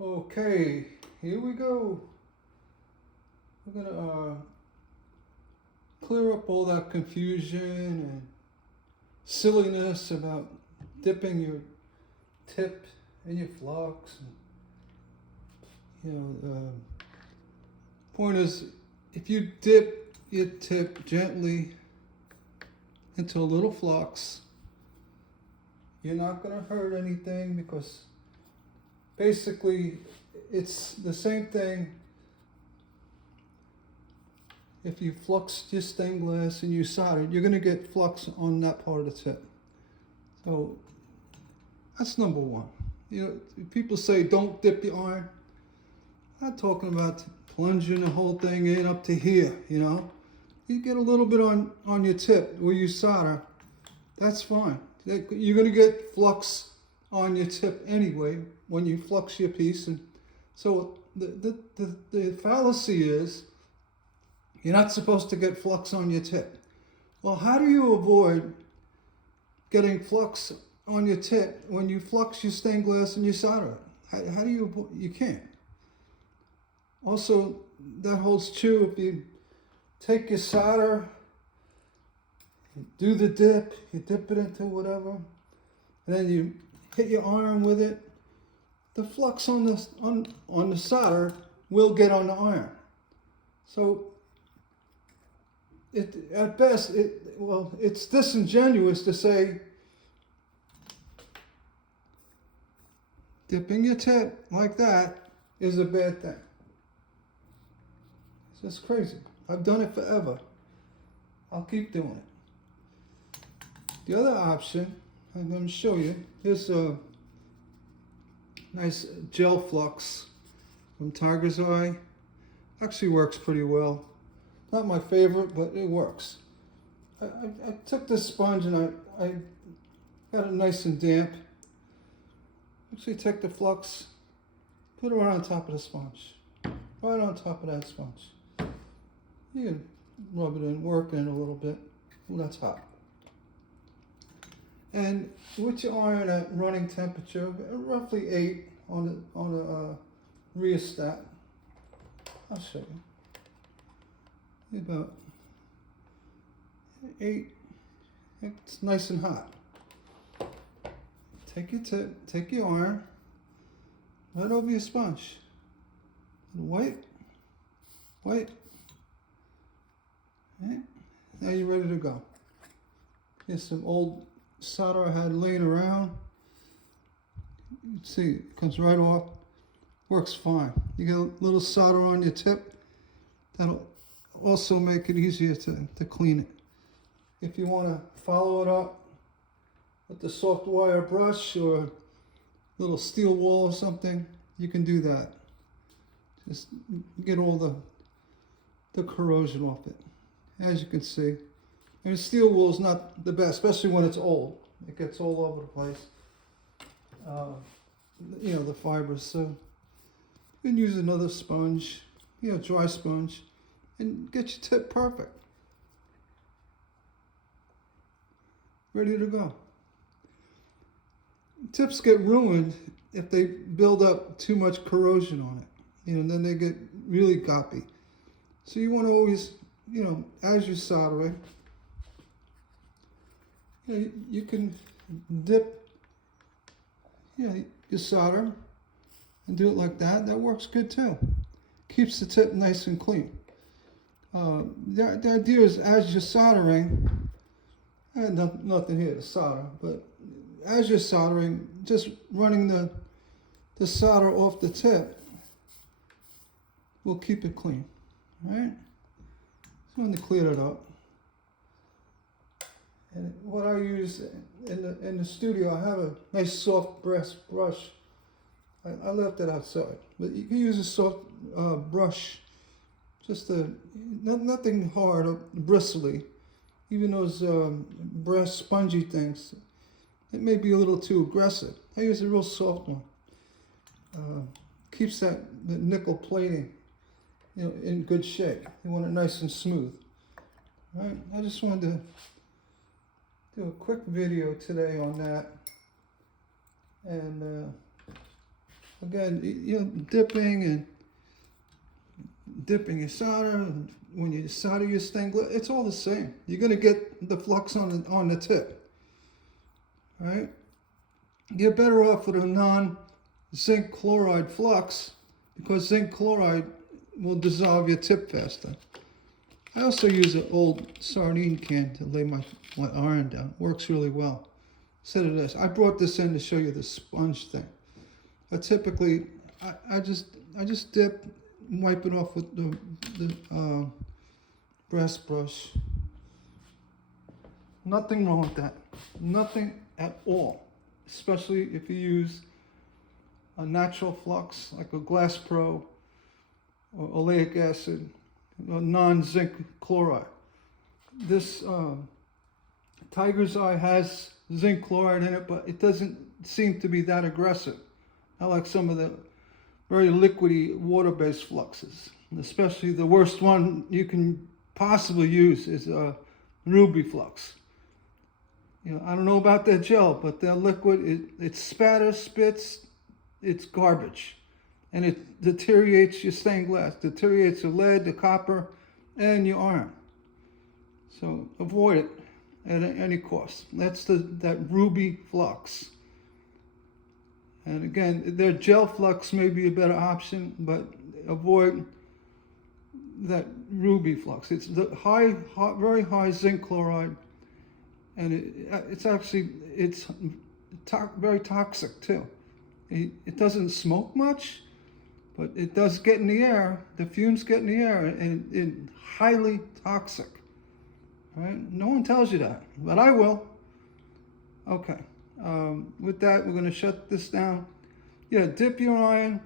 Okay, here we go. We're gonna clear up all that confusion and silliness about dipping your tip in your flux. Point is, if you dip your tip gently into a little flux, you're not gonna hurt anything because basically it's the same thing. If you flux your stained glass and you solder, you're going to get flux on that part of the tip. So that's number one. People say don't dip your iron. I'm not talking about plunging the whole thing in up to here, You get a little bit on your tip where you solder, that's fine. You're going to get flux on your tip anyway when you flux your piece. And so the fallacy is, you're not supposed to get flux on your tip. Well, how do you avoid getting flux on your tip when you flux your stained glass and you solder it? How do you can't. Also, that holds true if you take your solder, you do the dip, you dip it into whatever, and then you hit your iron with it. The flux on the solder will get on the iron. So at best, it's disingenuous to say dipping your tip like that is a bad thing. It's just crazy. I've done it forever. I'll keep doing it. The other option, I'm going to show you, here's a nice gel flux from Tiger's Eye. Actually works pretty well. Not my favorite, but it works. I took this sponge and I got it nice and damp. Actually take the flux, put it right on top of the sponge. Right on top of that sponge. You can rub it in, work in it a little bit. Ooh, that's hot. And with your iron at running temperature, roughly 8 on the rheostat. I'll show you. About 8. It's nice and hot. Take your tip, take your iron, right over your sponge. Wipe. Okay. Now you're ready to go. Here's some old solder I had laying around. You can see it comes right off. Works fine. You get a little solder on your tip. That'll also make it easier to clean it. If you want to follow it up with the soft wire brush or little steel wool or something, you can do that. Just get all the corrosion off it. As you can see, and steel wool is not the best, especially when it's old. It gets all over the place. The fibers. So you can use another sponge, dry sponge, and get your tip perfect. Ready to go. Tips get ruined if they build up too much corrosion on it. Then they get really goppy. So you want to always, as you're soldering, you can dip, your solder and do it like that. That works good too. Keeps the tip nice and clean. The idea is as you're soldering, I had nothing here to solder, but as you're soldering, just running the solder off the tip will keep it clean, right? So I'm going to clear it up. And what I use in the studio, I have a nice soft brush. I left it outside, but you can use a soft brush, just nothing hard or bristly. Even those brass spongy things, it may be a little too aggressive. I use a real soft one. Keeps the nickel plating, in good shape. You want it nice and smooth. All right, I just wanted to do a quick video today on that, and Again, dipping your solder, and when you solder your stained glass, it's all the same. You're gonna get the flux on the tip, right? You're better off with a non-zinc chloride flux because zinc chloride will dissolve your tip faster. I also use an old sardine can to lay my iron down. Works really well. Instead of this, I brought this in to show you the sponge thing. But typically, I just dip, and wipe it off with the brass brush. Nothing wrong with that. Nothing at all. Especially if you use a natural flux like a Glass Pro or oleic acid or non-zinc chloride. This Tiger's Eye has zinc chloride in it, but it doesn't seem to be that aggressive. I like some of the very liquidy water-based fluxes. And especially the worst one you can possibly use is ruby flux. You know, I don't know about their gel, but their liquid, it spatters, spits, it's garbage. And it deteriorates your stained glass, deteriorates the lead, the copper, and your iron. So avoid it at any cost. That's that ruby flux. And again, their gel flux may be a better option, but avoid that ruby flux. It's the very high zinc chloride, and it's very toxic too. It doesn't smoke much, but it does get in the air. The fumes get in the air, and it's highly toxic. All right? No one tells you that, but I will. Okay. With that, we're going to shut this down. Yeah, dip your iron.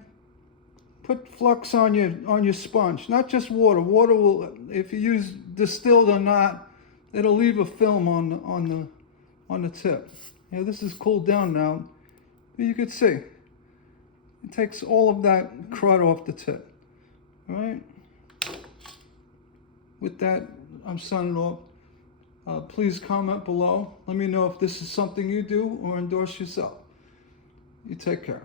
Put flux on your sponge, not just water. Water will, if you use distilled or not, it'll leave a film on the tip. Yeah, this is cooled down now. But you can see it takes all of that crud off the tip. All right. With that, I'm signing off. Please comment below. Let me know if this is something you do or endorse yourself. You take care.